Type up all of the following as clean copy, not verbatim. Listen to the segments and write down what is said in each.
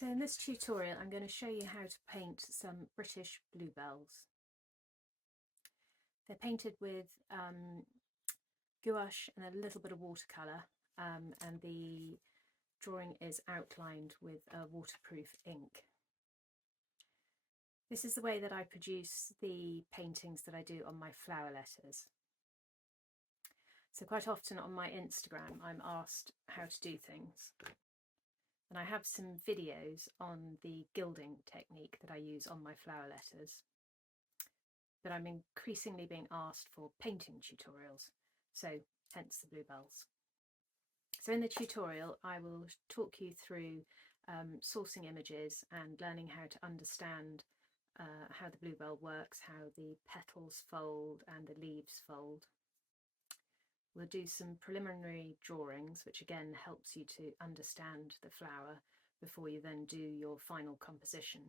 So in this tutorial I'm going to show you how to paint some British bluebells. They're painted with gouache and a little bit of watercolour, and the drawing is outlined with a waterproof ink. This is the way that I produce the paintings that I do on my flower letters. So quite often on my Instagram I'm asked how to do things. And I have some videos on the gilding technique that I use on my flower letters. But I'm increasingly being asked for painting tutorials, so hence the bluebells. So in the tutorial I will talk you through sourcing images and learning how to understand how the bluebell works, how the petals fold and the leaves fold. We'll do some preliminary drawings, which again helps you to understand the flower before you then do your final composition.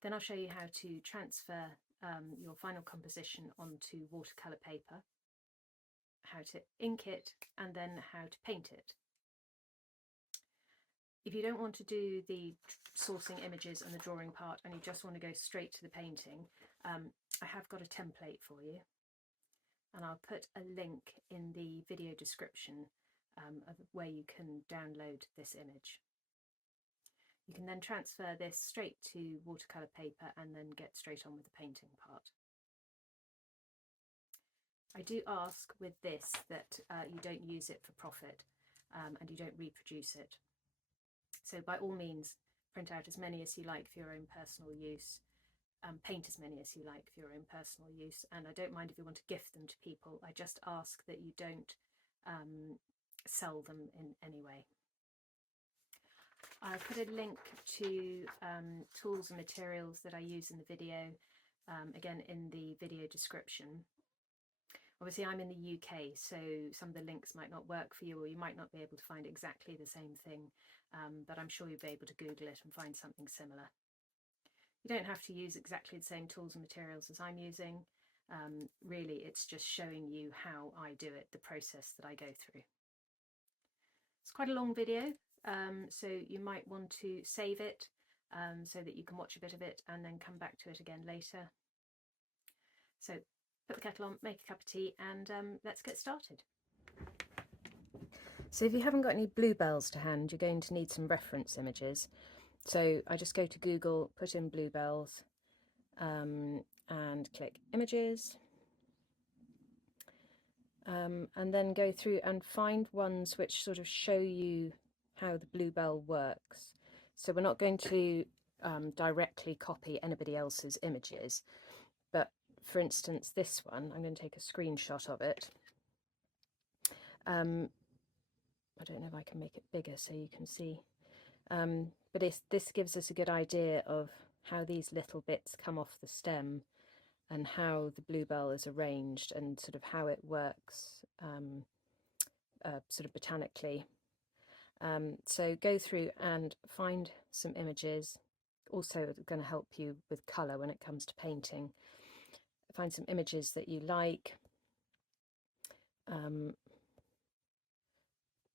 Then I'll show you how to transfer your final composition onto watercolour paper, how to ink it, and then how to paint it. If you don't want to do the sourcing images and the drawing part and you just want to go straight to the painting, I have got a template for you. And I'll put a link in the video description of where you can download this image. You can then transfer this straight to watercolour paper and then get straight on with the painting part. I do ask with this that you don't use it for profit and you don't reproduce it. So by all means, print out as many as you like for your own personal use. Paint as many as you like for your own personal use, and I don't mind if you want to gift them to people. I just ask that you don't sell them in any way. I'll put a link to tools and materials that I use in the video, again in the video description. Obviously I'm in the UK, so some of the links might not work for you, or you might not be able to find exactly the same thing, but I'm sure you'll be able to Google it and find something similar. You don't have to use exactly the same tools and materials as I'm using. Really, it's just showing you how I do it, the process that I go through. It's quite a long video, so you might want to save it so that you can watch a bit of it and then come back to it again later. So put the kettle on, make a cup of tea, and let's get started. So if you haven't got any bluebells to hand, you're going to need some reference images. So I just go to Google, put in bluebells, and click images, and then go through and find ones which sort of show you how the bluebell works. So we're not going to directly copy anybody else's images, but for instance this one, I'm going to take a screenshot of it. I don't know if I can make it bigger so you can see. But this gives us a good idea of how these little bits come off the stem and how the bluebell is arranged and sort of how it works sort of botanically. So go through and find some images. Also going to help you with colour when it comes to painting. Find some images that you like.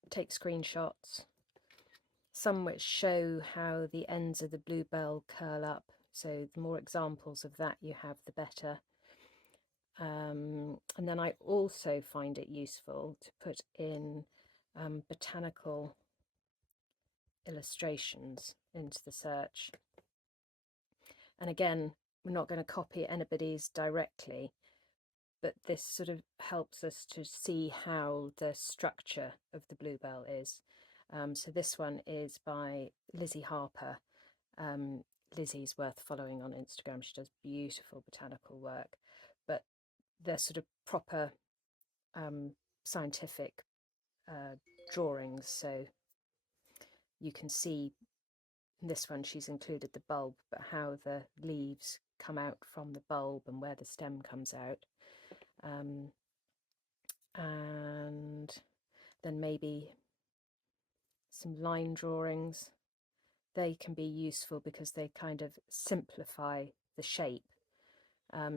Take screenshots. Some which show how the ends of the bluebell curl up, so the more examples of that you have, the better. And then I also find it useful to put in botanical illustrations into the search. And again, we're not going to copy anybody's directly, but this sort of helps us to see how the structure of the bluebell is. So this one is by Lizzie Harper. Lizzie's worth following on Instagram. She does beautiful botanical work, but they're sort of proper scientific drawings. So you can see in this one she's included the bulb, but how the leaves come out from the bulb and where the stem comes out. And then maybe some line drawings. They can be useful because they kind of simplify the shape.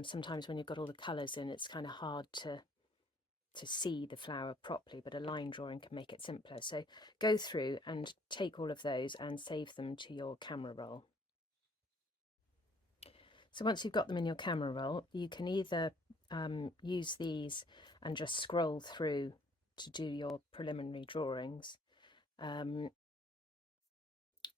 Sometimes when you've got all the colours in, it's kind of hard to see the flower properly, but a line drawing can make it simpler. So go through and take all of those and save them to your camera roll. So once you've got them in your camera roll, you can either use these and just scroll through to do your preliminary drawings,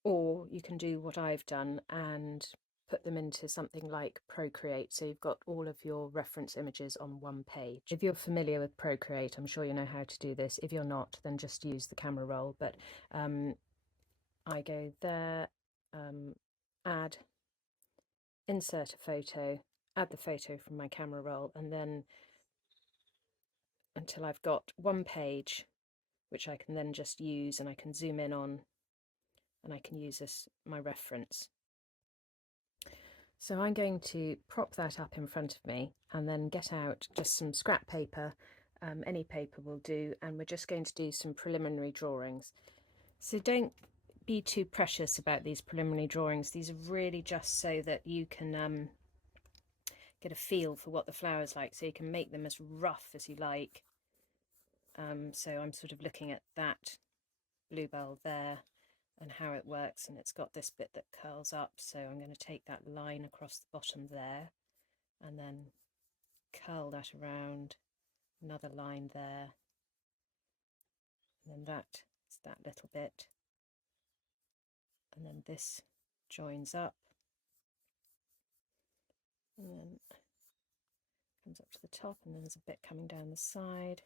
or you can do what I've done and put them into something like Procreate, so you've got all of your reference images on one page. If you're familiar with Procreate, I'm sure you know how to do this. If you're not, then just use the camera roll. But I go there, add, insert a photo, add the photo from my camera roll, and then until I've got one page which I can then just use, and I can zoom in on, and I can use as my reference. So I'm going to prop that up in front of me and then get out just some scrap paper, any paper will do, and we're just going to do some preliminary drawings. So don't be too precious about these preliminary drawings. These are really just so that you can get a feel for what the flower's like, so you can make them as rough as you like. So I'm sort of looking at that bluebell there and how it works, and it's got this bit that curls up, so I'm going to take that line across the bottom there and then curl that around, another line there, and then that's that little bit, and then this joins up and then comes up to the top, and then there's a bit coming down the side.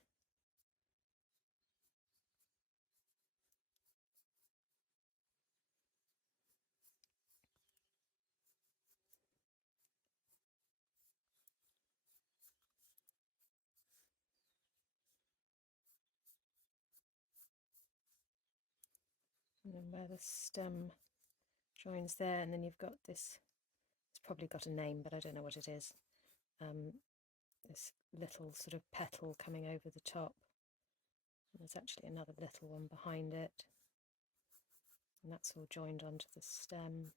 And then where the stem joins there, and then you've got this, it's probably got a name but I don't know what it is, this little sort of petal coming over the top, and there's actually another little one behind it, and that's all joined onto the stem.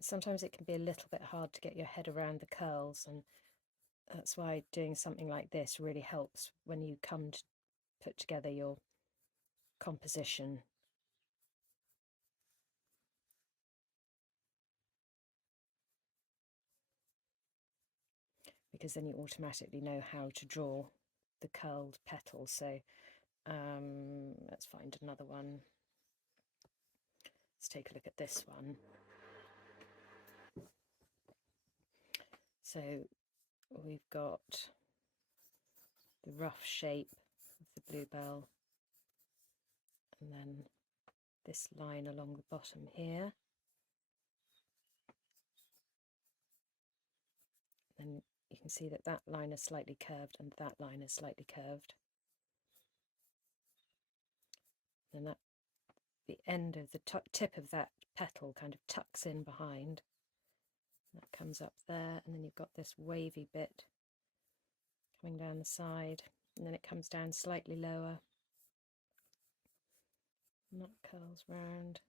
Sometimes it can be a little bit hard to get your head around the curls, and that's why doing something like this really helps when you come to put together your composition. Because then you automatically know how to draw the curled petals. So let's find another one. Let's take a look at this one. So we've got the rough shape of the bluebell, and then this line along the bottom here. Then you can see that that line is slightly curved and that line is slightly curved. And that the end of the tip of that petal kind of tucks in behind. That comes up there, and then you've got this wavy bit coming down the side, and then it comes down slightly lower, and that curls round.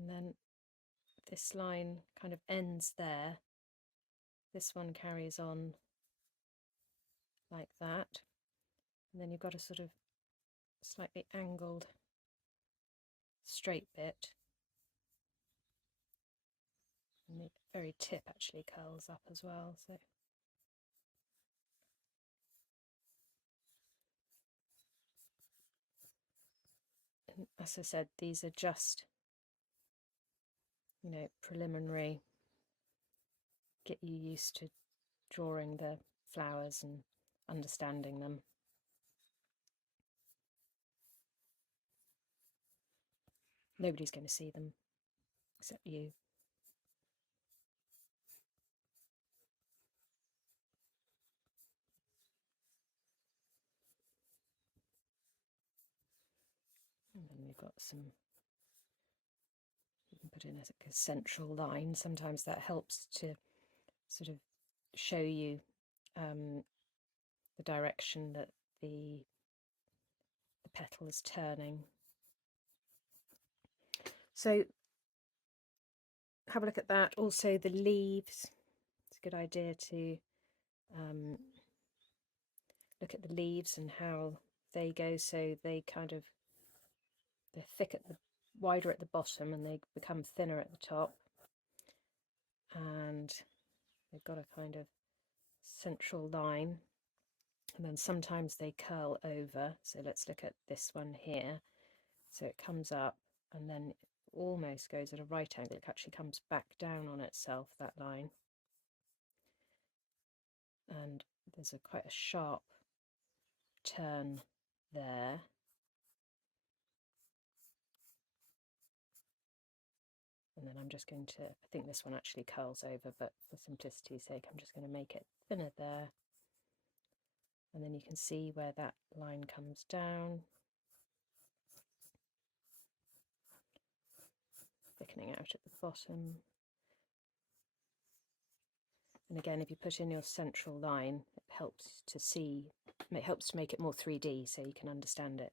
And then this line kind of ends there. This one carries on like that, and then you've got a sort of slightly angled straight bit, and the very tip actually curls up as well. So and as I said, these are just, you know, preliminary, get you used to drawing the flowers and understanding them. Nobody's going to see them except you. And then we've got some, you can put in a central line. Sometimes that helps to sort of show you the direction that the petal is turning. So have a look at that. Also the leaves, it's a good idea to look at the leaves and how they go, so they kind of, they're thick at the, wider at the bottom and they become thinner at the top, and they've got a kind of central line, and then sometimes they curl over. So let's look at this one here. So it comes up and then almost goes at a right angle. It actually comes back down on itself, that line, and there's quite a sharp turn there. And then I'm just going to, I think this one actually curls over, but for simplicity's sake I'm just going to make it thinner there, and then you can see where that line comes down, thickening out at the bottom. And again, if you put in your central line, it helps to see, it helps to make it more 3D so you can understand it.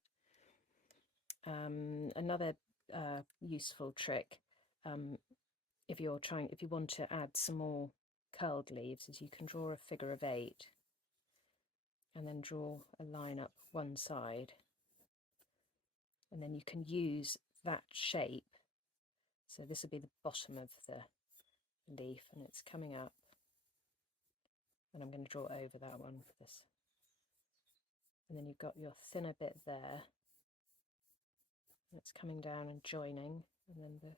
Another useful trick, if you want to add some more curled leaves, is you can draw a figure of 8 and then draw a line up one side, and then you can use that shape. So this will be the bottom of the leaf and it's coming up, and I'm going to draw over that one for this, and then you've got your thinner bit there, it's coming down and joining, and then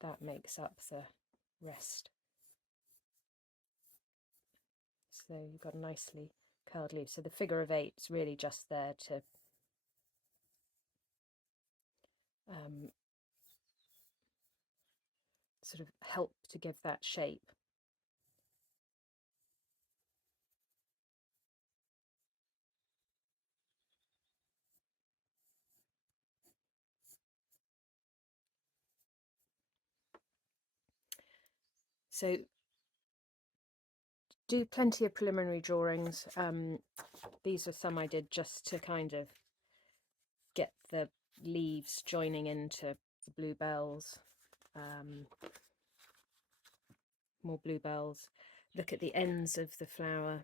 that makes up the rest. So you've got a nicely curled leaf. So the figure of 8 is really just there to sort of help to give that shape. So do plenty of preliminary drawings. These are some I did just to kind of get the leaves joining into the bluebells. More bluebells. Look at the ends of the flower,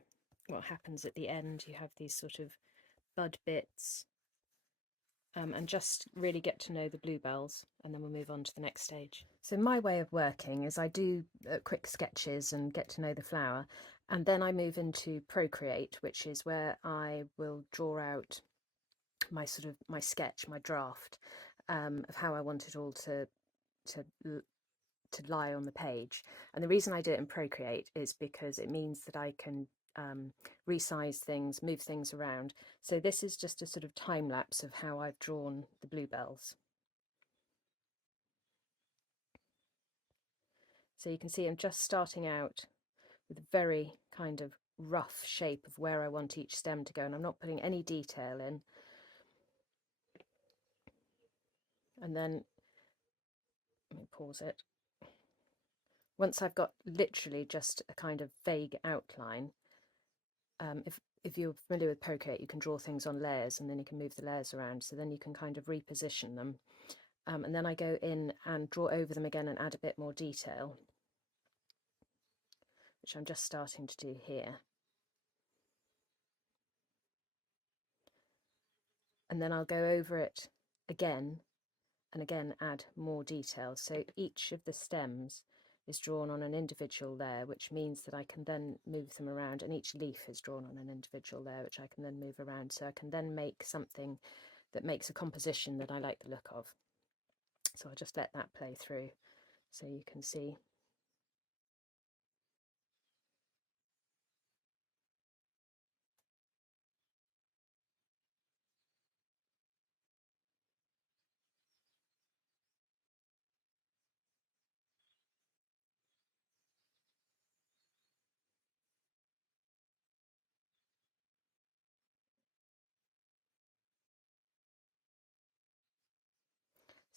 what happens at the end. You have these sort of bud bits, and just really get to know the bluebells, and then we'll move on to the next stage. So my way of working is I do quick sketches and get to know the flower, and then I move into Procreate, which is where I will draw out my sketch, my draft, of how I want it all to lie on the page. And the reason I do it in Procreate is because it means that I can resize things, move things around. So this is just a sort of time lapse of how I've drawn the bluebells. So you can see I'm just starting out with a very kind of rough shape of where I want each stem to go, and I'm not putting any detail in. And then, let me pause it. Once I've got literally just a kind of vague outline, if you're familiar with Procreate, you can draw things on layers and then you can move the layers around, so then you can kind of reposition them. And then I go in and draw over them again and add a bit more detail, which I'm just starting to do here. And then I'll go over it again and again add more detail. So each of the stems is drawn on an individual layer, which means that I can then move them around, and each leaf is drawn on an individual layer, which I can then move around. So I can then make something that makes a composition that I like the look of. So I'll just let that play through so you can see.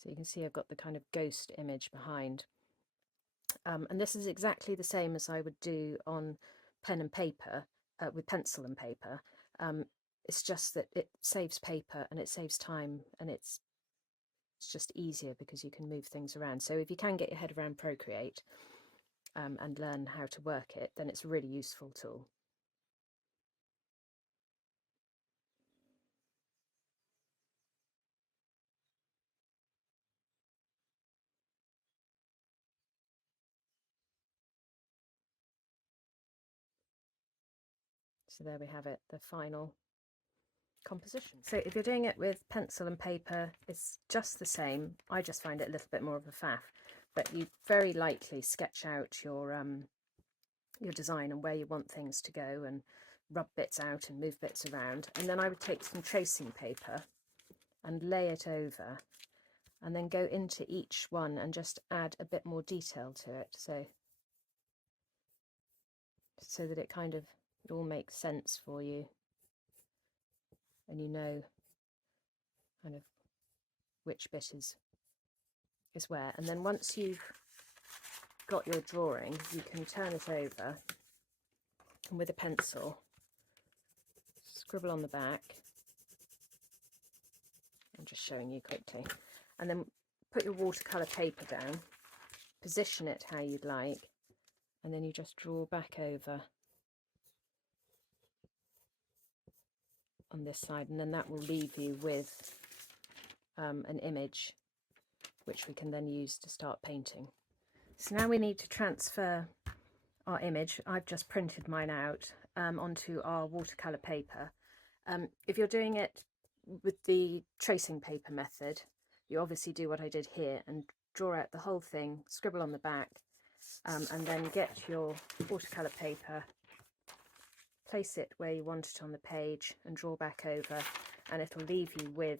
So you can see I've got the kind of ghost image behind. And this is exactly the same as I would do on pen and paper, with pencil and paper. it's just that it saves paper and it saves time, and it's just easier because you can move things around. So if you can get your head around Procreate and learn how to work it, then it's a really useful tool. So there we have it, the final composition. So if you're doing it with pencil and paper, it's just the same. I just find it a little bit more of a faff, but you very lightly sketch out your design and where you want things to go, and rub bits out and move bits around. And then I would take some tracing paper and lay it over, and then go into each one and just add a bit more detail to it, so that it all makes sense for you, and you know kind of which bit is where. And then once you've got your drawing, you can turn it over and with a pencil scribble on the back. I'm just showing you quickly, and then put your watercolour paper down, position it how you'd like, and then you just draw back over on this side, and then that will leave you with an image which we can then use to start painting. So now we need to transfer our image. I've just printed mine out onto our watercolour paper. If you're doing it with the tracing paper method, you obviously do what I did here and draw out the whole thing, scribble on the back, and then get your watercolour paper, place it where you want it on the page and draw back over, and it'll leave you with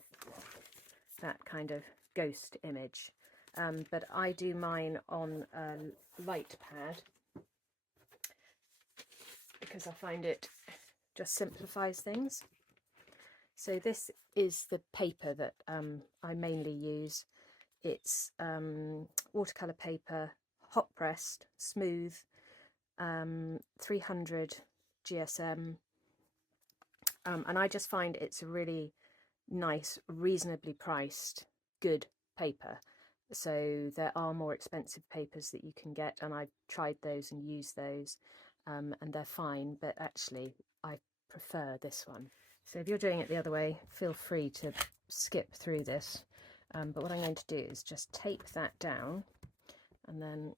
that kind of ghost image. But I do mine on a light pad because I find it just simplifies things. So this is the paper that I mainly use. It's watercolour paper, hot pressed, smooth, 300 GSM, and I just find it's a really nice, reasonably priced, good paper. So there are more expensive papers that you can get, and I've tried those and used those, and they're fine, but actually I prefer this one. So if you're doing it the other way, feel free to skip through this, but what I'm going to do is just tape that down and then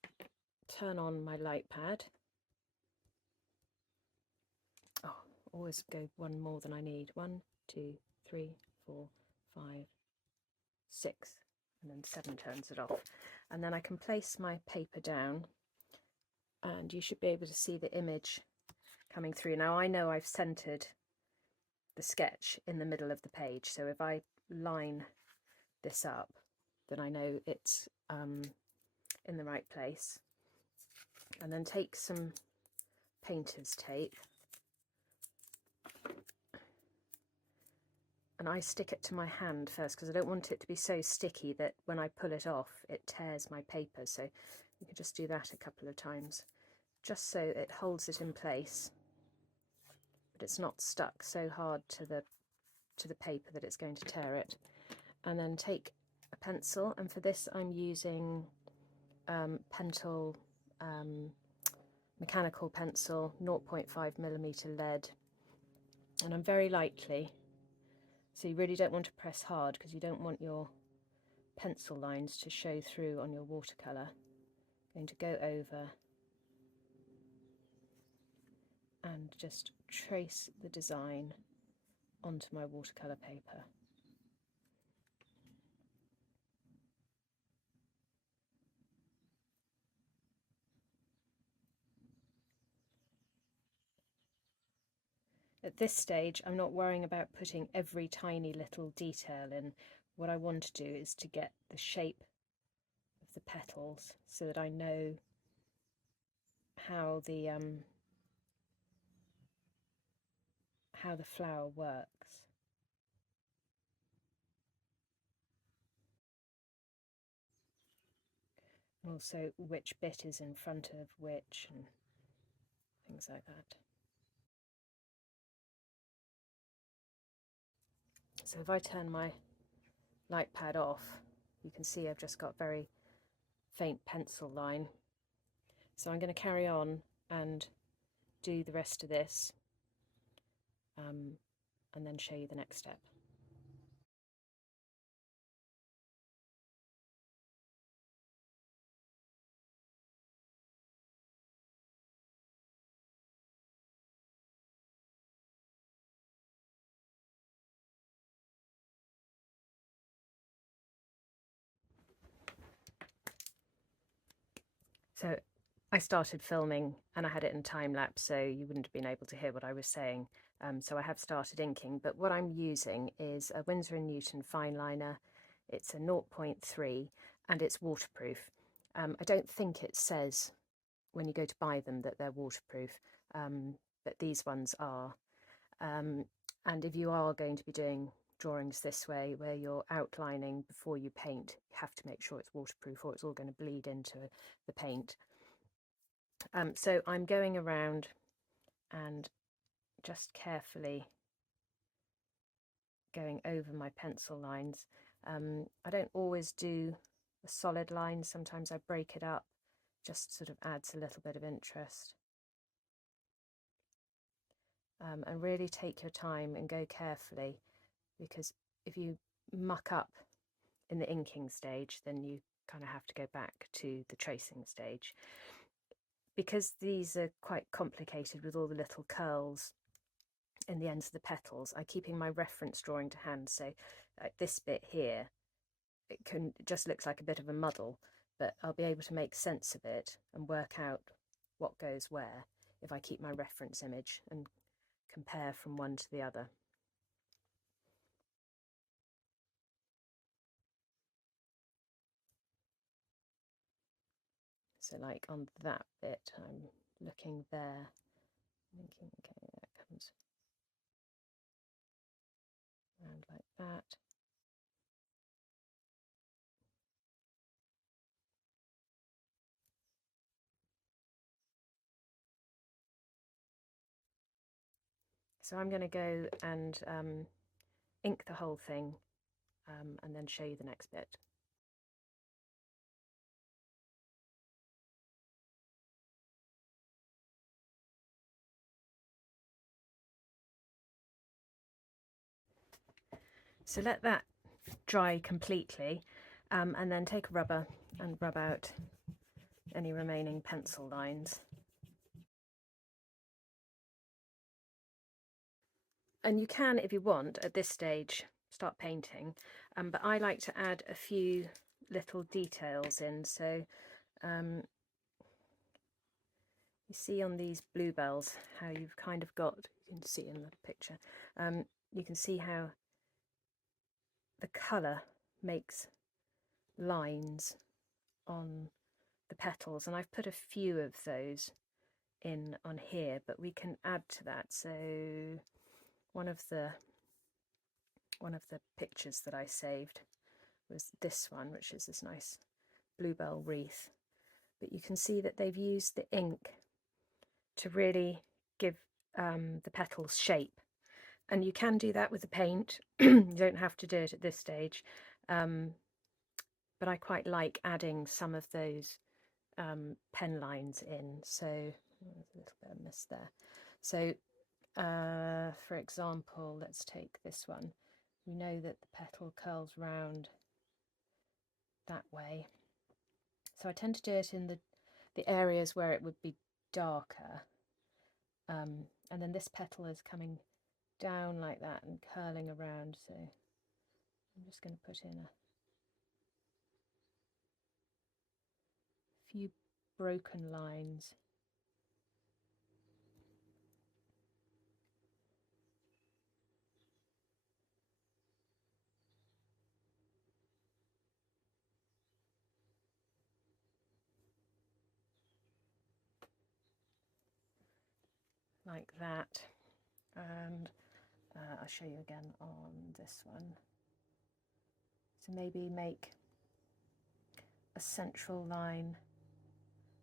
turn on my light pad. Oh, always go one more than I need. 1, 2, 3, 4, 5, 6, and then 7 turns it off. And then I can place my paper down, and you should be able to see the image coming through. Now I know I've centered the sketch in the middle of the page, so if I line this up, then I know it's in the right place. And then take some painter's tape, and I stick it to my hand first because I don't want it to be so sticky that when I pull it off it tears my paper. So you can just do that a couple of times just so it holds it in place, but it's not stuck so hard to the paper that it's going to tear it. And then take a pencil, and for this I'm using Pentel mechanical pencil, 0.5mm lead, and I'm very lightly, so you really don't want to press hard because you don't want your pencil lines to show through on your watercolour. I'm going to go over and just trace the design onto my watercolour paper. At this stage, I'm not worrying about putting every tiny little detail in. What I want to do is to get the shape of the petals so that I know how the flower works. And also which bit is in front of which and things like that. So if I turn my light pad off, you can see I've just got very faint pencil line. So I'm going to carry on and do the rest of this and then show you the next step. So I started filming and I had it in time lapse, so you wouldn't have been able to hear what I was saying. So I have started inking, but what I'm using is a Winsor & Newton fine liner. It's a 0.3 and it's waterproof. I don't think it says when you go to buy them that they're waterproof, but these ones are. And if you are going to be doing drawings this way, where you're outlining before you paint, you have to make sure it's waterproof or it's all going to bleed into the paint. So I'm going around and just carefully going over my pencil lines. I don't always do a solid line, sometimes I break it up, just sort of adds a little bit of interest. And really take your time and go carefully, because if you muck up in the inking stage, then you kind of have to go back to the tracing stage. Because these are quite complicated with all the little curls in the ends of the petals, I'm keeping my reference drawing to hand. So this bit here, it just looks like a bit of a muddle, but I'll be able to make sense of it and work out what goes where if I keep my reference image and compare from one to the other. So like on that bit, I'm looking there, thinking, okay, that comes around like that. So I'm going to go and ink the whole thing and then show you the next bit. So let that dry completely and then take a rubber and rub out any remaining pencil lines. And you can, if you want, at this stage, start painting, but I like to add a few little details in. So you see on these bluebells how you've kind of got, you can see in the picture, you can see how the colour makes lines on the petals, and I've put a few of those in on here, but we can add to that. So one of the pictures that I saved was this one, which is this nice bluebell wreath, but you can see that they've used the ink to really give the petals shape, and you can do that with the paint. You don't have to do it at this stage, but I quite like adding some of those pen lines in. So there's a little bit of miss there. So for example, let's take this one. We know that the petal curls round that way, so I tend to do it in the areas where it would be darker, and then this petal is coming down like that and curling around, so I'm just going to put in a few broken lines. Like that, and I'll show you again on this one. So maybe make a central line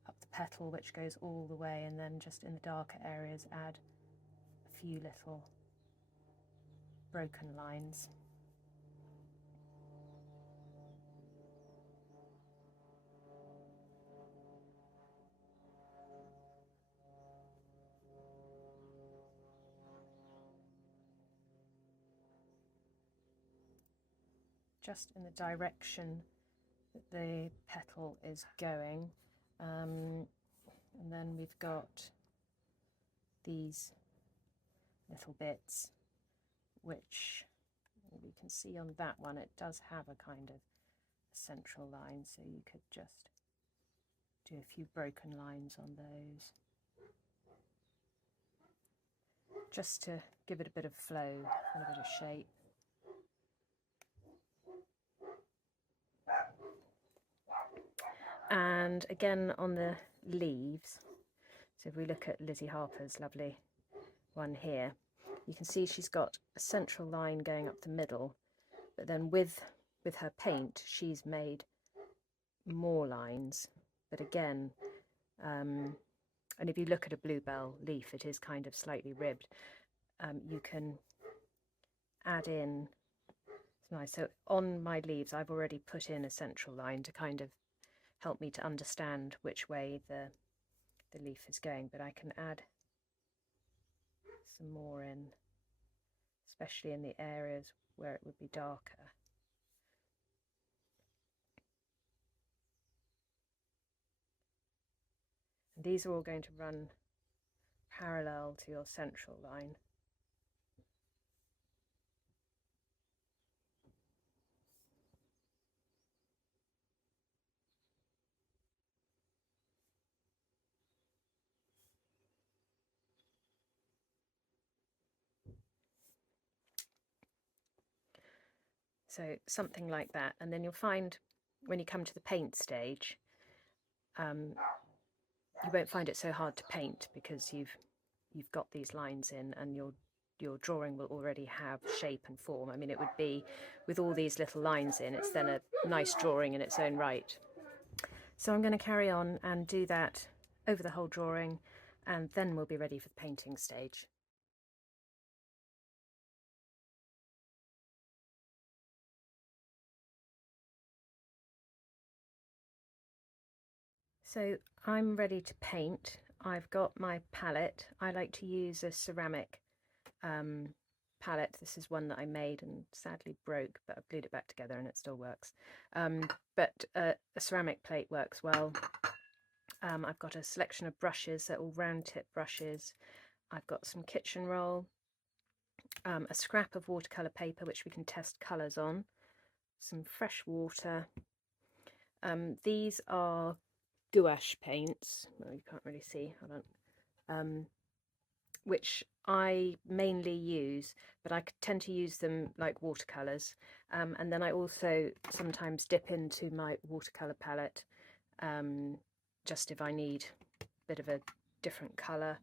up the petal which goes all the way, and then just in the darker areas add a few little broken lines. just in the direction that the petal is going. And then we've got these little bits, which we can see on that one, it does have a kind of central line, so you could just do a few broken lines on those, just to give it a bit of flow and a bit of shape. And again on the leaves, so if we look at Lizzie Harper's lovely one here, you can see she's got a central line going up the middle, but then with her paint she's made more lines. But again, and if you look at a bluebell leaf, it is kind of slightly ribbed. You can add in, it's nice. So on my leaves I've already put in a central line to kind of help me to understand which way the leaf is going, but I can add some more in, especially in the areas where it would be darker. And these are all going to run parallel to your central line. So something like that, and then you'll find when you come to the paint stage, you won't find it so hard to paint because you've got these lines in, and your drawing will already have shape and form. I mean, it would be, with all these little lines in, it's then a nice drawing in its own right. So I'm going to carry on and do that over the whole drawing, and then we'll be ready for the painting stage. So I'm ready to paint. I've got my palette. I like to use a ceramic palette. This is one that I made and sadly broke, but I've glued it back together and it still works. But a ceramic plate works well. I've got a selection of brushes, they're all round tip brushes. I've got some kitchen roll, a scrap of watercolour paper which we can test colours on, some fresh water. These are gouache paints, well, you can't really see, hold on, which I mainly use, but I tend to use them like watercolours, and then I also sometimes dip into my watercolour palette, just if I need a bit of a different colour.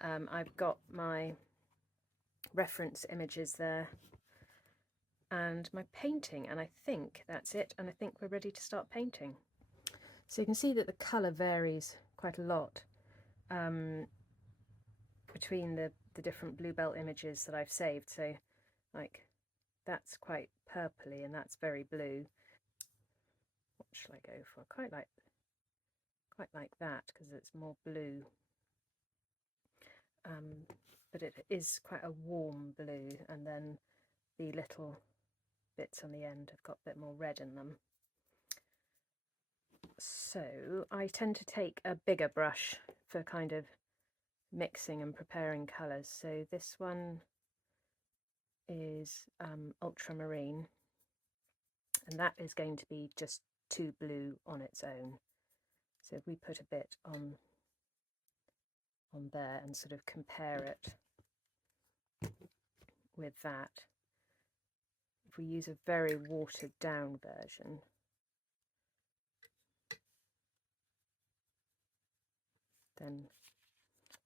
I've got my reference images there and my painting, and I think that's it, and I think we're ready to start painting. So you can see that the colour varies quite a lot between the different Bluebell images that I've saved. So like that's quite purpley and that's very blue. What shall I go for? Quite like that because it's more blue, but it is quite a warm blue, and then the little bits on the end have got a bit more red in them. So I tend to take a bigger brush for kind of mixing and preparing colours. So this one is ultramarine, and that is going to be just too blue on its own. So if we put a bit on there and sort of compare it with that, if we use a very watered down version, then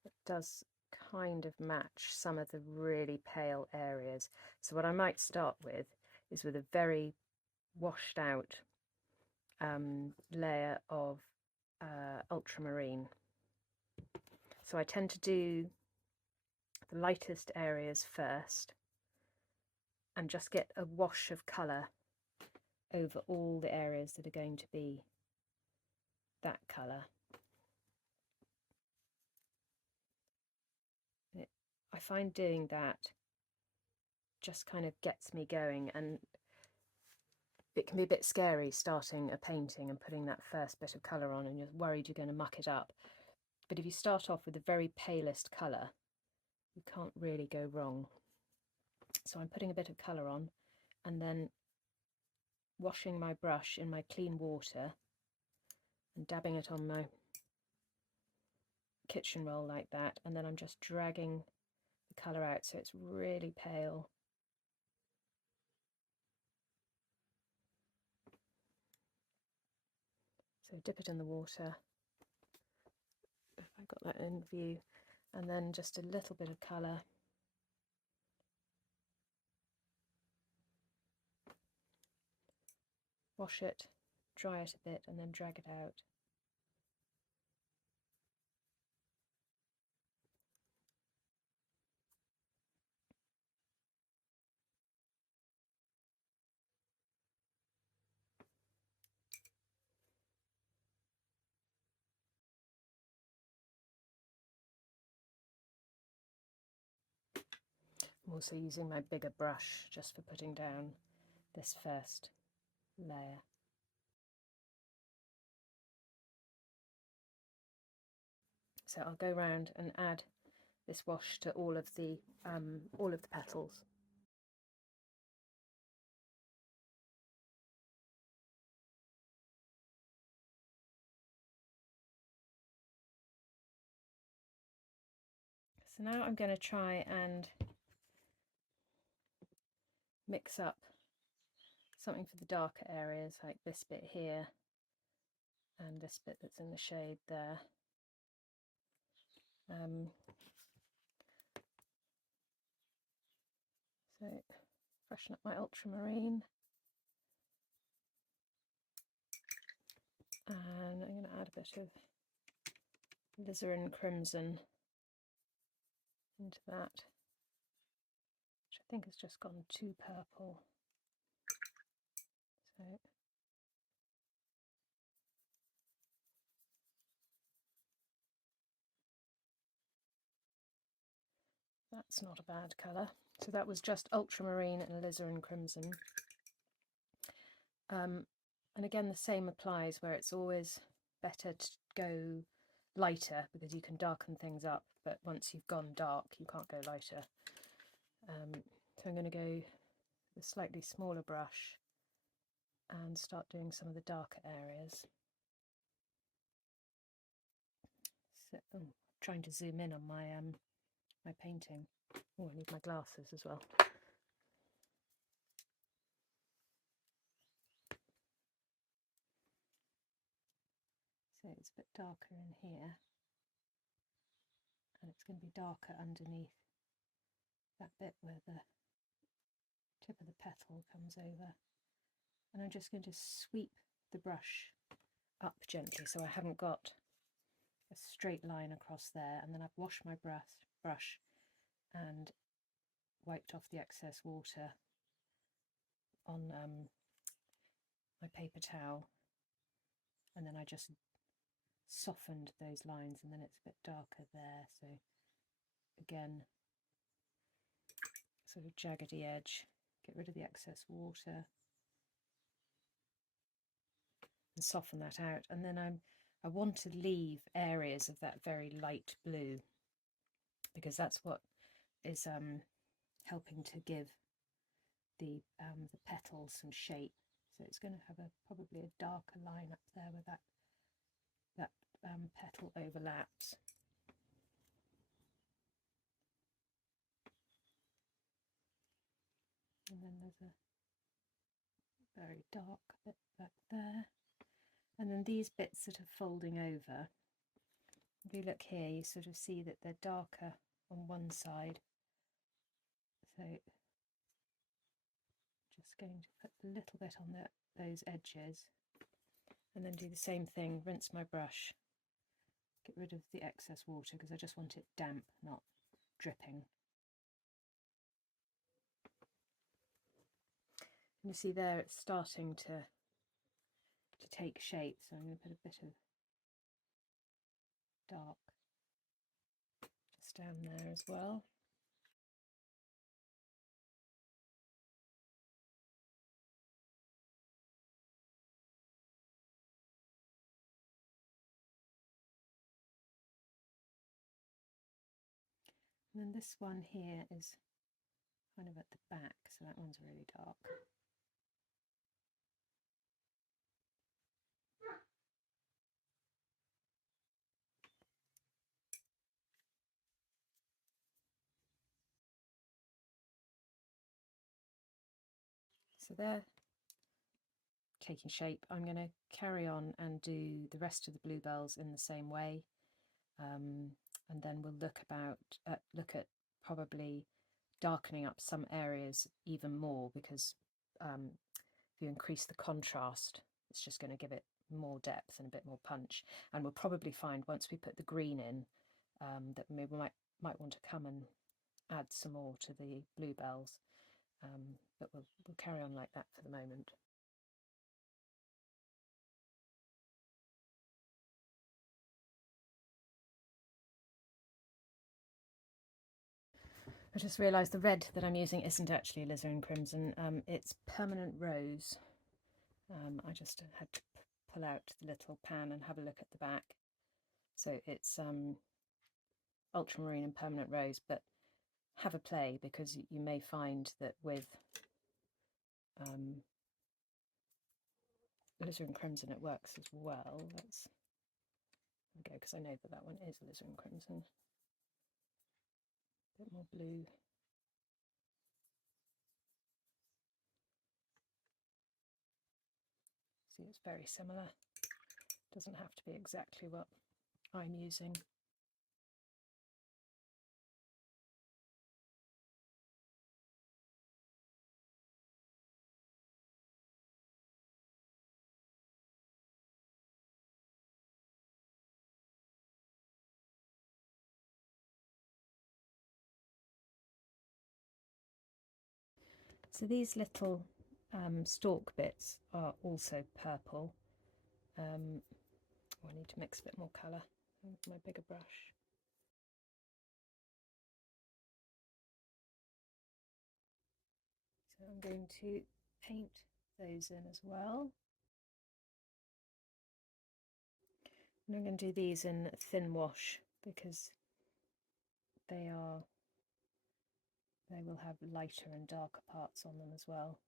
it does kind of match some of the really pale areas. So what I might start with is with a very washed out layer of ultramarine. So I tend to do the lightest areas first and just get a wash of colour over all the areas that are going to be that colour. I find doing that just kind of gets me going, and it can be a bit scary starting a painting and putting that first bit of colour on, and you're worried you're going to muck it up. But if you start off with the very palest colour, you can't really go wrong. So I'm putting a bit of colour on and then washing my brush in my clean water and dabbing it on my kitchen roll like that, and then I'm just dragging the colour out so it's really pale. So dip it in the water, if I got that in view, and then just a little bit of colour. Wash it, dry it a bit, and then drag it out. I'm also using my bigger brush just for putting down this first layer. So I'll go round and add this wash to all of the petals. So now I'm going to try and mix up something for the darker areas, like this bit here and this bit that's in the shade there. So freshen up my ultramarine, and I'm going to add a bit of alizarin crimson into that, which I think has just gone too purple. So that's not a bad colour. So that was just ultramarine and alizarin crimson. And again, the same applies, where it's always better to go lighter because you can darken things up, but once you've gone dark you can't go lighter. So I'm going to go with a slightly smaller brush and start doing some of the darker areas. So, trying to zoom in on my my painting. Oh, I need my glasses as well. So it's a bit darker in here, and it's going to be darker underneath that bit where the tip of the petal comes over. And I'm just going to sweep the brush up gently so I haven't got a straight line across there, and then I've washed my brush and wiped off the excess water on my paper towel, and then I just softened those lines, and then it's a bit darker there. So again, sort of jaggedy edge, get rid of the excess water and soften that out. And then I want to leave areas of that very light blue, because that's what is helping to give the petals some shape. So it's going to have probably a darker line up there where that petal overlaps. And then there's a very dark bit back there. And then these bits that are folding over, if you look here, you sort of see that they're darker on one side. So just going to put a little bit on those edges, and then do the same thing, rinse my brush, get rid of the excess water because I just want it damp, not dripping. And you see there it's starting to take shape, so I'm going to put a bit of dark just down there as well. And then this one here is kind of at the back, so that one's really dark. So they're taking shape. I'm going to carry on and do the rest of the bluebells in the same way, and then we'll look at probably darkening up some areas even more, because if you increase the contrast, it's just going to give it more depth and a bit more punch. And we'll probably find once we put the green in that maybe we might want to come and add some more to the bluebells, but we'll carry on like that for the moment. I just realised the red that I'm using isn't actually alizarin crimson, it's permanent rose. I just had to pull out the little pan and have a look at the back. So it's ultramarine and permanent rose, but have a play, because you may find that with alizarin crimson it works as well. Let's go, because I know that that one is alizarin crimson. A bit more blue. See, it's very similar. Doesn't have to be exactly what I'm using. So these little stalk bits are also purple. I need to mix a bit more colour with my bigger brush. So I'm going to paint those in as well. And I'm going to do these in thin wash, because they will have lighter and darker parts on them as well.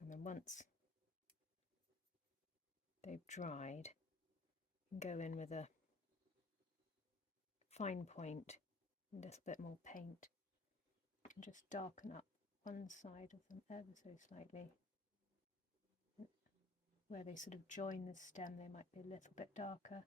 And then once they've dried, you can go in with a fine point and just a bit more paint and just darken up one side of them ever so slightly. Where they sort of join the stem, they might be a little bit darker.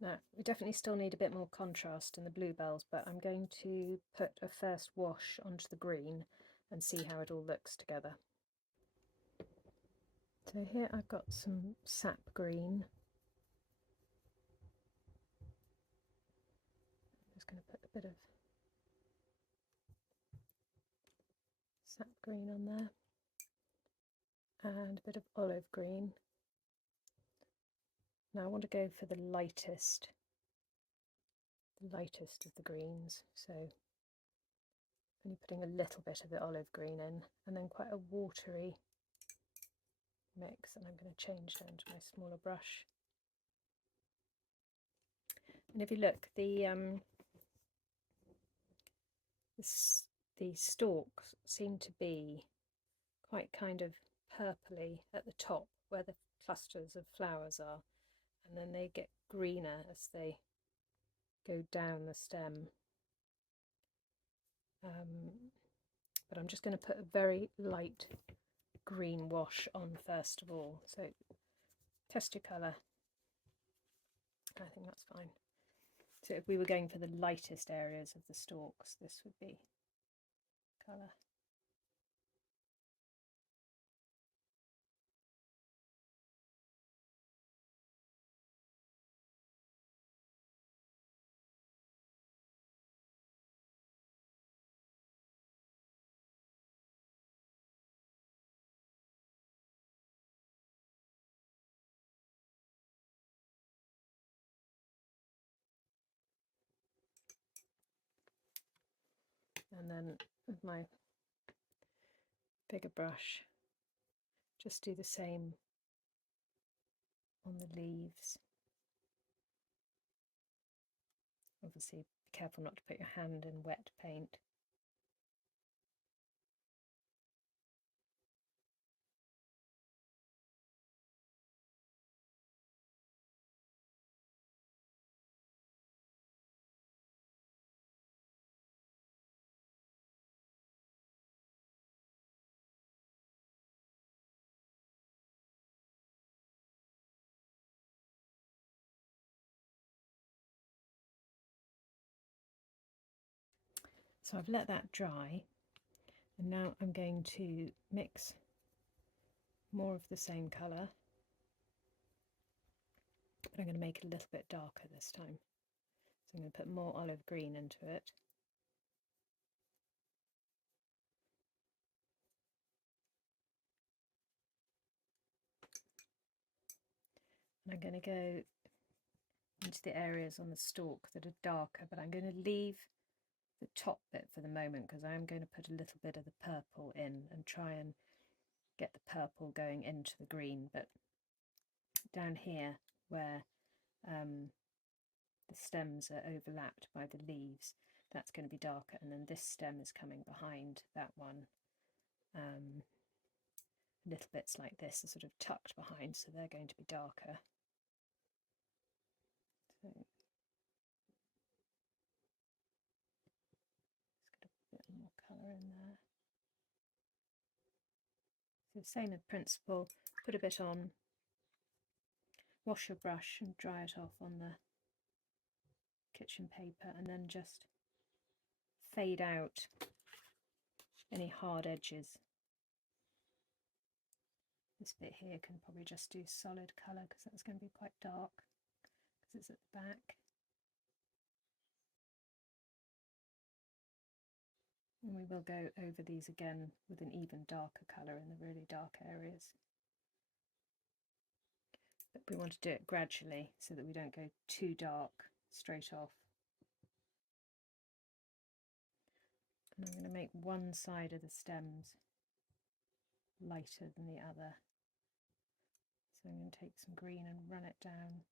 Now, we definitely still need a bit more contrast in the bluebells, but I'm going to put a first wash onto the green and see how it all looks together. So here I've got some sap green. I'm just going to put a bit of sap green on there and a bit of olive green. Now I want to go for the lightest of the greens, so only putting a little bit of the olive green in, and then quite a watery mix, and I'm going to change down to my smaller brush. And if you look, the stalks seem to be quite kind of purpley at the top where the clusters of flowers are, and then they get greener as they go down the stem. But I'm just going to put a very light green wash on first of all, so test your colour. I think that's fine. So if we were going for the lightest areas of the stalks, this would be colour. and then with my bigger brush just do the same on the leaves. Obviously be careful not to put your hand in wet paint. So I've let that dry, and now I'm going to mix more of the same colour, but I'm going to make it a little bit darker this time. So I'm going to put more olive green into it. And I'm going to go into the areas on the stalk that are darker, but I'm going to leave the top bit for the moment because I'm going to put a little bit of the purple in and try and get the purple going into the green. But down here where the stems are overlapped by the leaves, that's going to be darker, and then this stem is coming behind that one. Little bits like this are sort of tucked behind, so they're going to be darker. So just get a bit more colour in there. So same principle, put a bit on, wash your brush and dry it off on the kitchen paper, and then just fade out any hard edges. This bit here can probably just do solid colour because that's going to be quite dark because it's at the back. And we will go over these again with an even darker colour in the really dark areas. But we want to do it gradually so that we don't go too dark straight off. And I'm going to make one side of the stems lighter than the other. So I'm going to take some green and run it down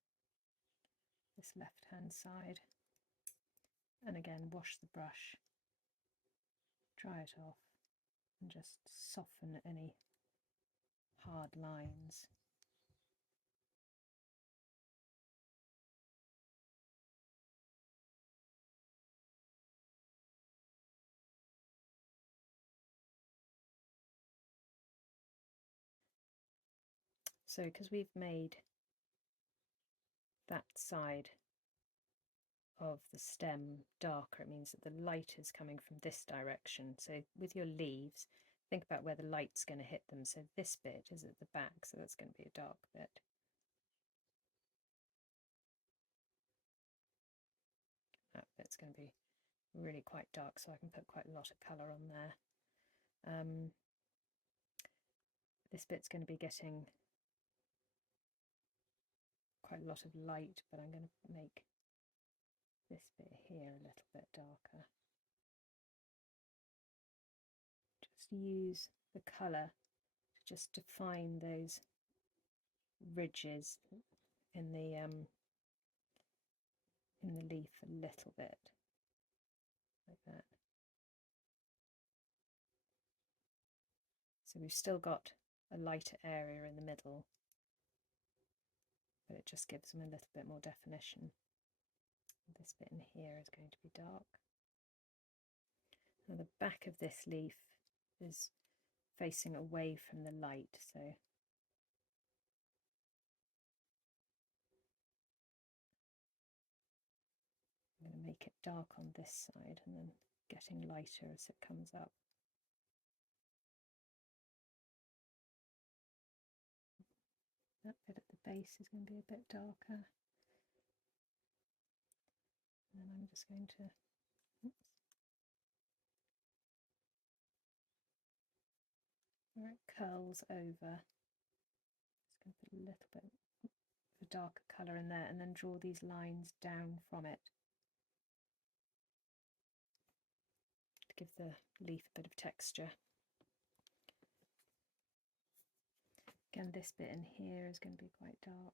this left hand side. And again, wash the brush, dry it off, and just soften any hard lines. So because we've made that side of the stem darker, it means that the light is coming from this direction. So with your leaves, think about where the light's going to hit them. So this bit is at the back, so that's going to be a dark bit. That bit's going to be really quite dark, so I can put quite a lot of colour on there. This bit's going to be getting quite a lot of light, but I'm going to make this bit here a little bit darker. Just use the colour to just define those ridges in the leaf a little bit, like that. So we've still got a lighter area in the middle, but it just gives them a little bit more definition. This bit in here is going to be dark. Now the back of this leaf is facing away from the light, so I'm going to make it dark on this side and then getting lighter as it comes up. That bit at the base is going to be a bit darker. And then I'm just going to, where it curls over, just going to put a little bit of a darker colour in there and then draw these lines down from it to give the leaf a bit of texture. Again, this bit in here is going to be quite dark.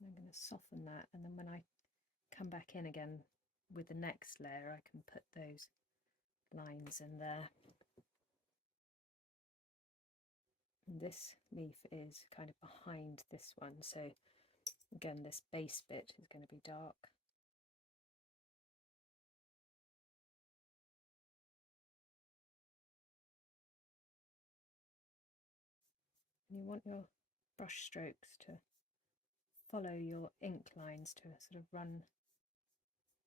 I'm going to soften that, and then when I come back in again with the next layer, I can put those lines in there. And this leaf is kind of behind this one, so again this base bit is going to be dark. And you want your brush strokes to follow your ink lines, to sort of run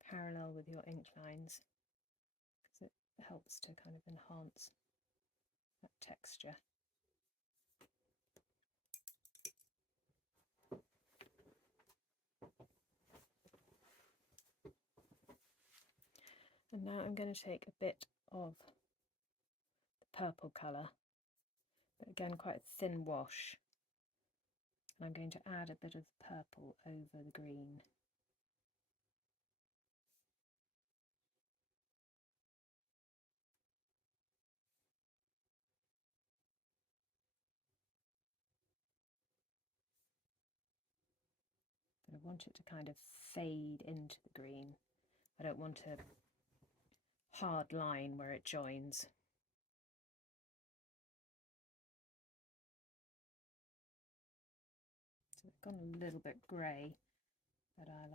parallel with your ink lines, because it helps to kind of enhance that texture. And now I'm going to take a bit of the purple colour, but again quite a thin wash, and I'm going to add a bit of purple over the green. But I want it to kind of fade into the green. I don't want a hard line where it joins. So they've gone a little bit grey, but I'll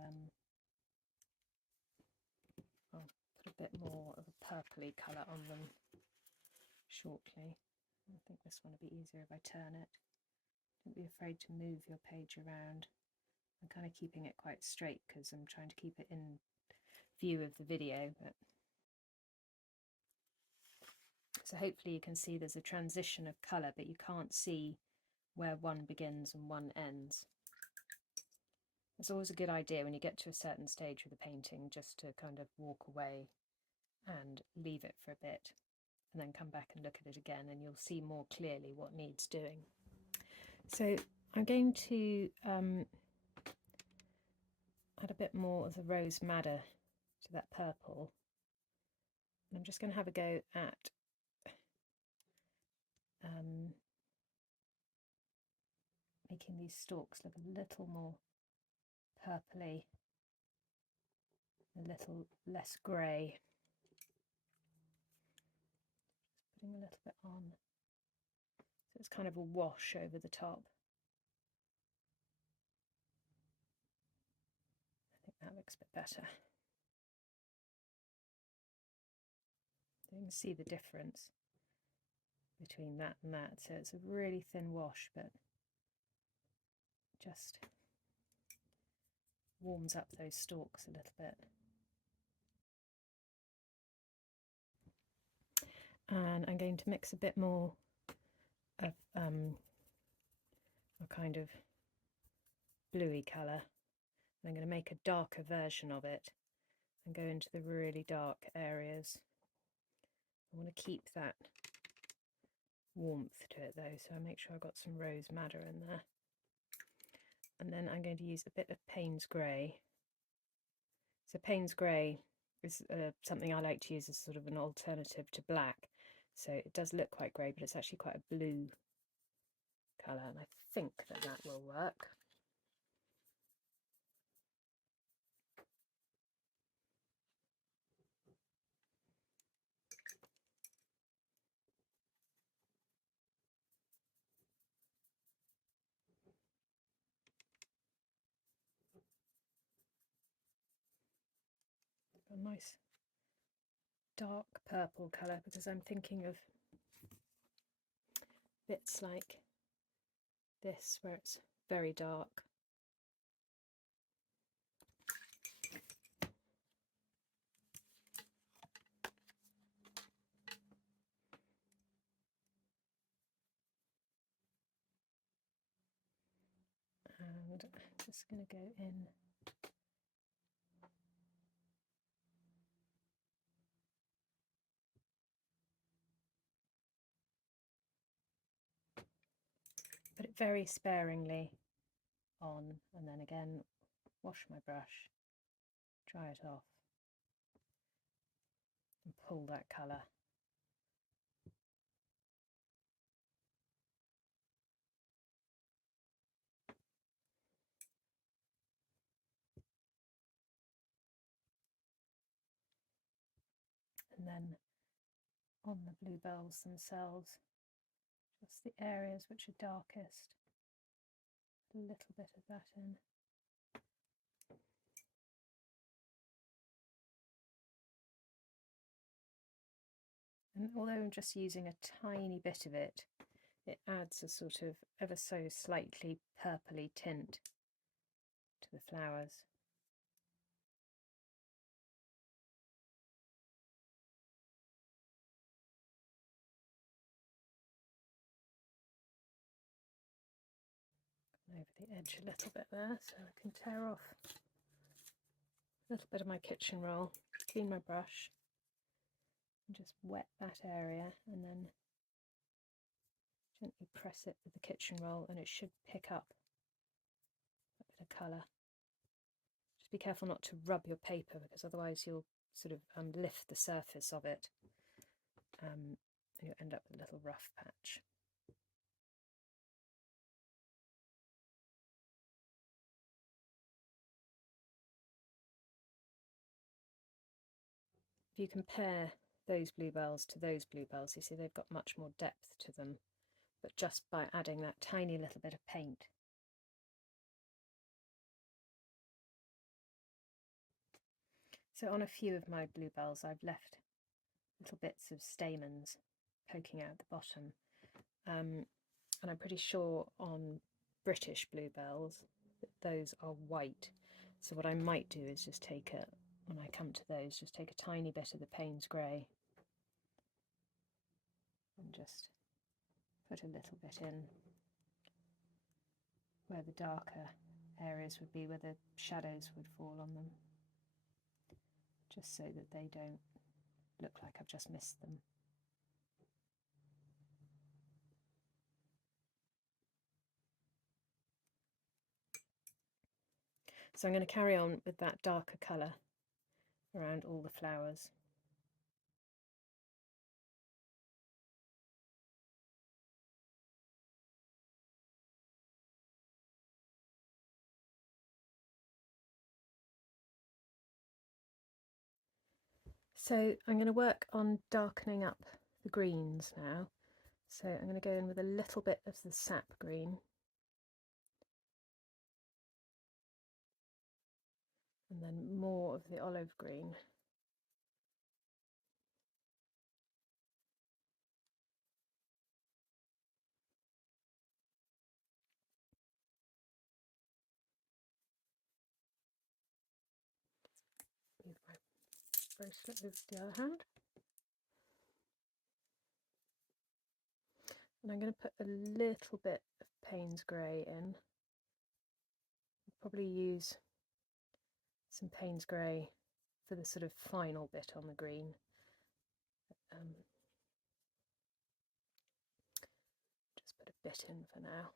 put a bit more of a purpley colour on them shortly. I think this one will be easier if I turn it. Don't be afraid to move your page around. I'm kind of keeping it quite straight because I'm trying to keep it in view of the video. So hopefully you can see there's a transition of colour, but you can't see where one begins and one ends. It's always a good idea when you get to a certain stage with a painting just to kind of walk away and leave it for a bit, and then come back and look at it again, and you'll see more clearly what needs doing. So I'm going to add a bit more of the rose madder to that purple. And I'm just going to have a go at making these stalks look a little more purpley, a little less grey. Just putting a little bit on, so it's kind of a wash over the top. I think that looks a bit better. You can see the difference between that and that. So it's a really thin wash, but just warms up those stalks a little bit. And I'm going to mix a bit more of a kind of bluey colour. I'm going to make a darker version of it and go into the really dark areas. I want to keep that warmth to it though, so I make sure I've got some rose madder in there. And then I'm going to use a bit of Payne's Grey. So Payne's Grey is something I like to use as sort of an alternative to black. So it does look quite grey, but it's actually quite a blue colour, and I think that that will work. A nice dark purple colour, because I'm thinking of bits like this where it's very dark. And I'm just going to go in put it very sparingly on, and then again wash my brush, dry it off, pull that colour. And then on the bluebells themselves, just the areas which are darkest, a little bit of that in. And although I'm just using a tiny bit of it, it adds a sort of ever so slightly purpley tint to the flowers. Over the edge a little bit there, so I can tear off a little bit of my kitchen roll, clean my brush, and just wet that area, and then gently press it with the kitchen roll, and it should pick up a bit of colour. Just be careful not to rub your paper, because otherwise you'll sort of lift the surface of it, and you'll end up with a little rough patch. If you compare those bluebells to those bluebells, you see they've got much more depth to them, but just by adding that tiny little bit of paint. So on a few of my bluebells I've left little bits of stamens poking out the bottom, and I'm pretty sure on British bluebells that those are white. So what I might do is just take a, when I come to those, just take a tiny bit of the Payne's grey and just put a little bit in where the darker areas would be, where the shadows would fall on them, just so that they don't look like I've just missed them. So I'm going to carry on with that darker colour around all the flowers. So I'm going to work on darkening up the greens now. So I'm going to go in with a little bit of the sap green, and then more of the olive green. With my bracelet with the other hand. And I'm going to put a little bit of Payne's grey in. I'll probably use some Payne's grey for the sort of final bit on the green. Just put a bit in for now.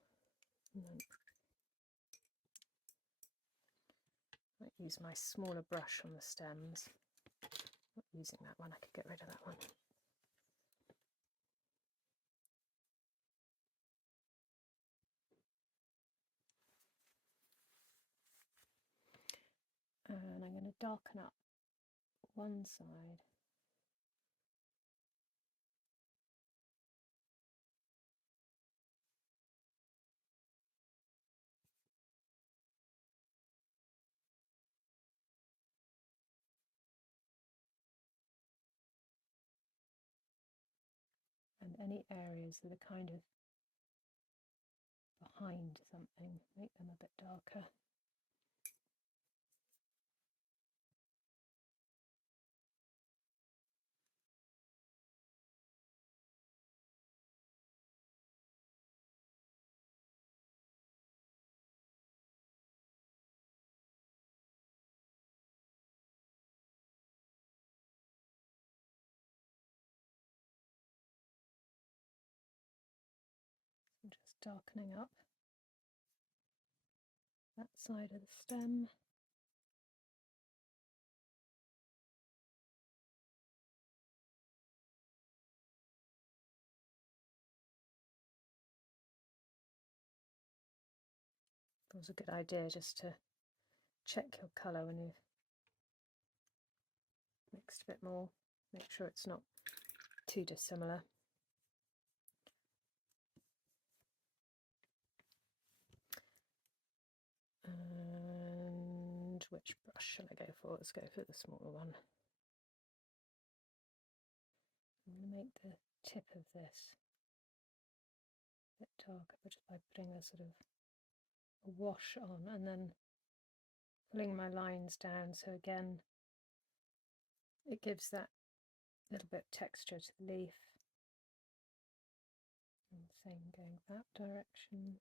And then I might use my smaller brush on the stems. Not using that one, I could get rid of that one. And I'm going to darken up one side. And any areas that are kind of behind something, make them a bit darker. I'm just darkening up that side of the stem. always a good idea just to check your colour when you've mixed a bit more. Make sure it's not too dissimilar. And which brush shall I go for? Let's go for the smaller one. I'm going to make the tip of this a bit darker, but just by putting a sort of a wash on and then pulling my lines down, so again it gives that little bit of texture to the leaf. And same going that direction.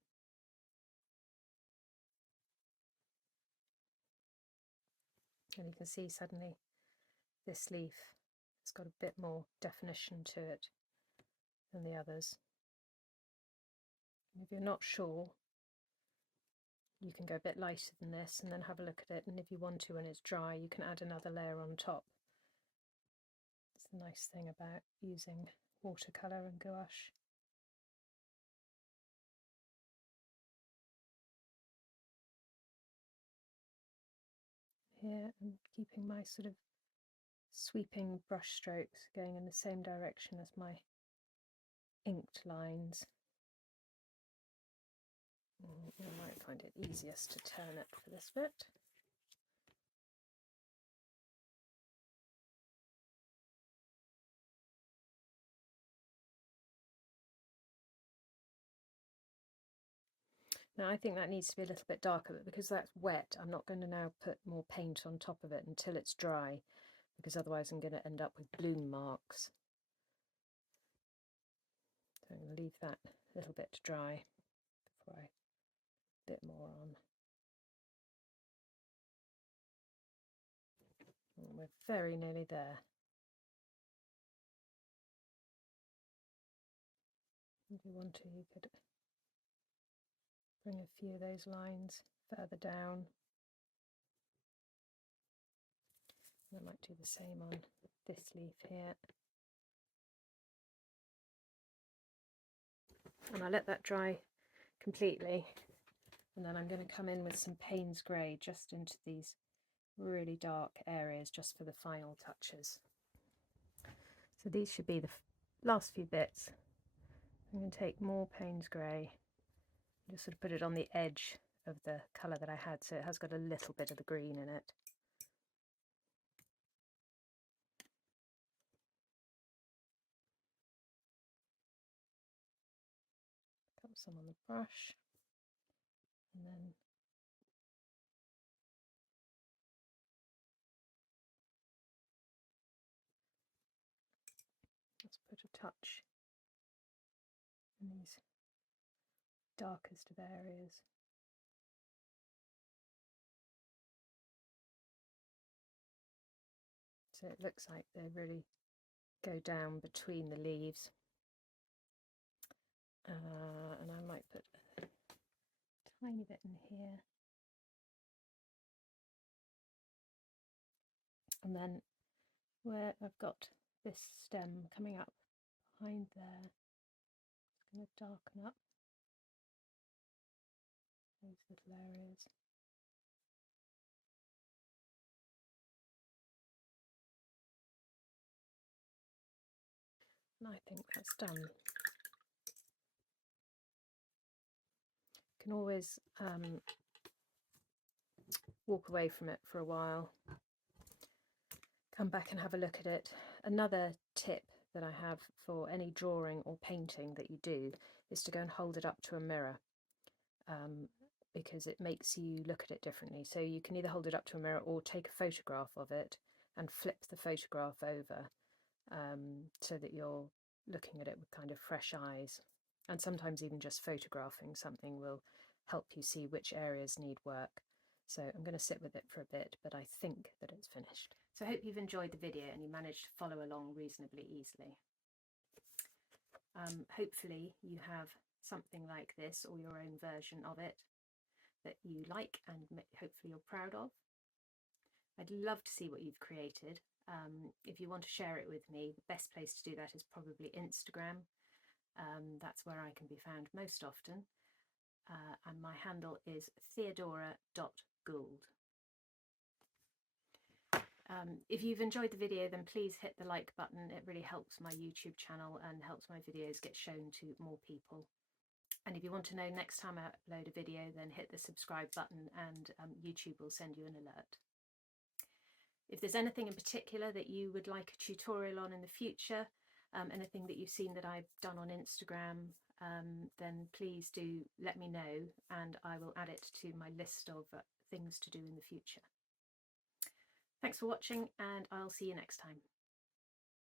And you can see suddenly this leaf has got a bit more definition to it than the others. And if you're not sure, you can go a bit lighter than this and then have a look at it, and if you want to, when it's dry, you can add another layer on top. It's the nice thing about using watercolour and gouache. Here I'm keeping my sort of sweeping brush strokes going in the same direction as my inked lines. I might find it easiest to turn it for this bit. Now I think that needs to be a little bit darker, but because that's wet, I'm not going to now put more paint on top of it until it's dry, because otherwise I'm going to end up with bloom marks. So I'm going to leave that a little bit to dry before I put a bit more on. And we're very nearly there. If you want to, you could bring a few of those lines further down. And I might do the same on this leaf here. And I'll let that dry completely, and then I'm going to come in with some Payne's grey just into these really dark areas just for the final touches. So these should be the last few bits. I'm going to take more Payne's grey, just sort of put it on the edge of the colour that I had, so it has got a little bit of the green in it. Put some on the brush, and then let's put a touch in these darkest of areas. So it looks like they really go down between the leaves. And I might put a tiny bit in here. And then where I've got this stem coming up behind there, it's going to darken up those little areas. And I think that's done. You can always walk away from it for a while, come back and have a look at it. Another tip that I have for any drawing or painting that you do is to go and hold it up to a mirror, because it makes you look at it differently. So you can either hold it up to a mirror or take a photograph of it and flip the photograph over, so that you're looking at it with kind of fresh eyes. And sometimes even just photographing something will help you see which areas need work. So I'm going to sit with it for a bit, but I think that it's finished. So I hope you've enjoyed the video and you managed to follow along reasonably easily. Hopefully you have something like this or your own version of it that you like and hopefully you're proud of. I'd love to see what you've created. If you want to share it with me, the best place to do that is probably Instagram. That's where I can be found most often. and my handle is theodora.gould. If you've enjoyed the video, then please hit the like button. It really helps my YouTube channel and helps my videos get shown to more people. And if you want to know next time I upload a video, then hit the subscribe button and YouTube will send you an alert. If there's anything in particular that you would like a tutorial on in the future, anything that you've seen that I've done on Instagram, then please do let me know and I will add it to my list of things to do in the future. Thanks for watching and I'll see you next time.